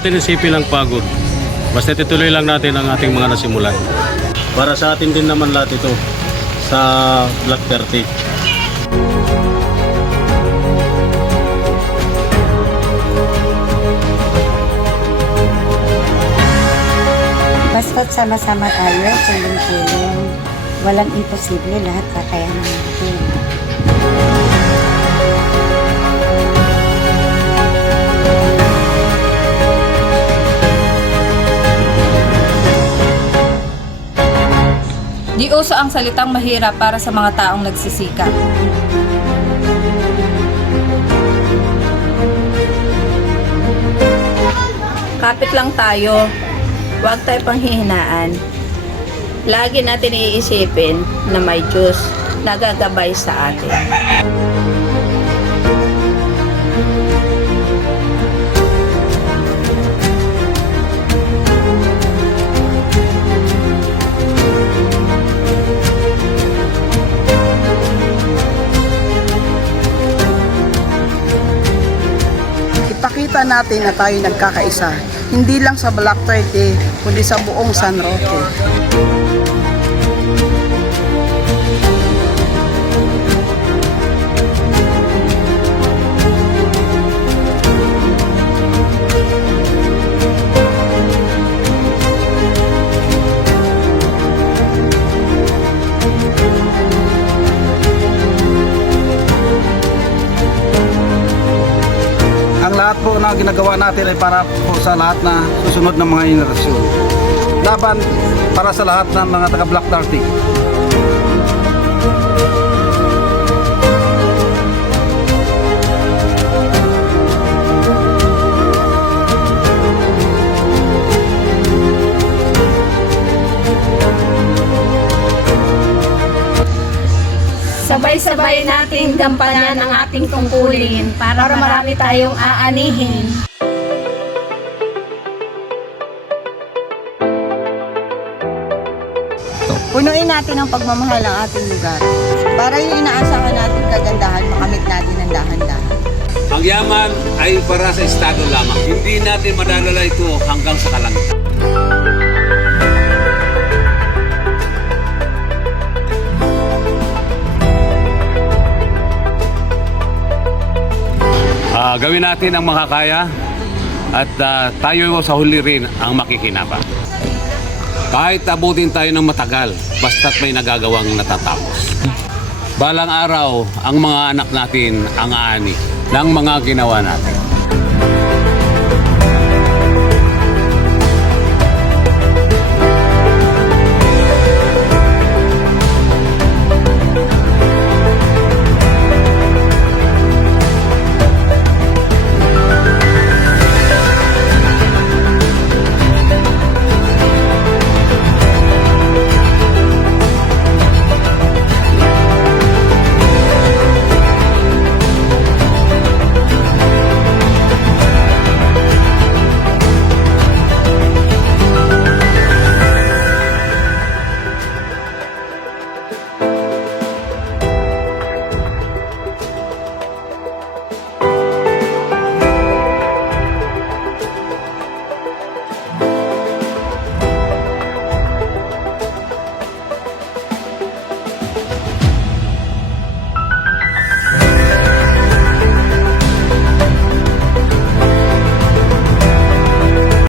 natin isipin ang pagod. Basta ituloy lang natin ang ating mga nasimulan. Para sa atin din naman lahat ito sa Black 30. Basta't sama-sama tayo, tulong-tulong. Walang imposible, lahat kakayanan natin. Di uso ang salitang mahirap para sa mga taong nagsisikap. Kapit lang tayo, huwag tayo panghihinaan. Lagi natin iisipin na may Diyos na gagabay sa atin. Ipakita natin na tayo nagkakaisa, hindi lang sa Black 30, kundi sa buong San Roque. Ang lahat po na ginagawa natin ay para po sa lahat na susunod ng mga henerasyon. Laban para sa lahat ng mga taga Black 30. Sabay-sabay natin gampanan ang ating tungkulin para marami tayong aanihin. Punuin natin ang pagmamahal ng ating lugar. Para yung inaasahan natin kagandahan, makamit natin ng dahan-dahan. Ang yaman ay para sa estado lamang. Hindi natin madadala ito hanggang sa kalangitan. Gawin natin ang makakaya at tayo sa huli rin ang makikinabang. Kahit abutin tayo ng matagal, basta't may nagagawang natatapos. Balang araw, ang mga anak natin ang aani ng mga ginawa natin.